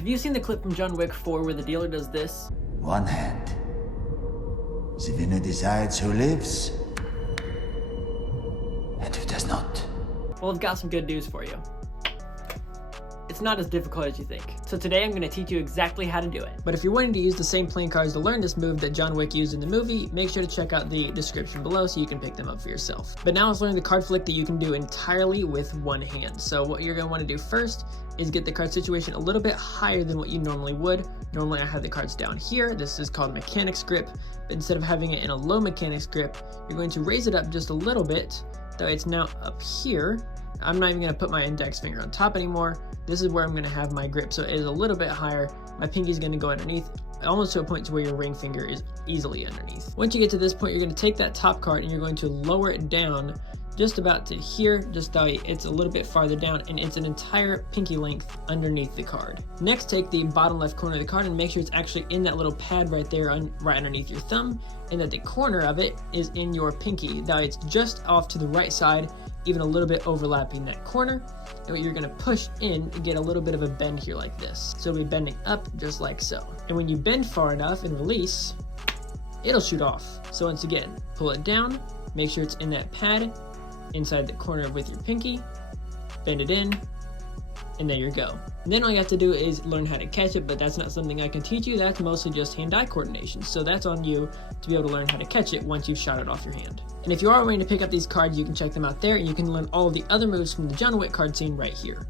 Have you seen the clip from John Wick 4 where the dealer does this? One hand. The winner decides who lives and who does not. Well, I've got some good news for you. It's not as difficult as you think. So today I'm going to teach you exactly how to do it. But if you're wanting to use the same playing cards to learn this move that John Wick used in the movie, make sure to check out the description below so you can pick them up for yourself. But now let's learn the card flick that you can do entirely with one hand. So what you're going to want to do first is get the card situation a little bit higher than what you normally would. Normally I have the cards down here. This is called mechanics grip. But instead of having it in a low mechanics grip, you're going to raise it up just a little bit. That way it's now up here. I'm not even going to put my index finger on top anymore. This is where I'm going to have my grip, so it is a little bit higher. My pinky is going to go underneath, almost to a point to where your ring finger is easily underneath. Once you get to this point, you're going to take that top card and you're going to lower it down just about to here, just that it's a little bit farther down, and it's an entire pinky length underneath the card. Next, take the bottom left corner of the card and make sure it's actually in that little pad right there, right underneath your thumb, and that the corner of it is in your pinky. That it's just off to the right side, even a little bit overlapping that corner. And what you're going to push in and get a little bit of a bend here like this. So it'll be bending up just like so. And when you bend far enough and release, it'll shoot off. So once again, pull it down, make sure it's in that pad inside the corner with your pinky, bend it in, and there you go. And then all you have to do is learn how to catch it, but that's not something I can teach you. That's mostly just hand-eye coordination. So that's on you to be able to learn how to catch it once you've shot it off your hand. And if you are wanting to pick up these cards, you can check them out there, and you can learn all of the other moves from the John Wick card scene right here.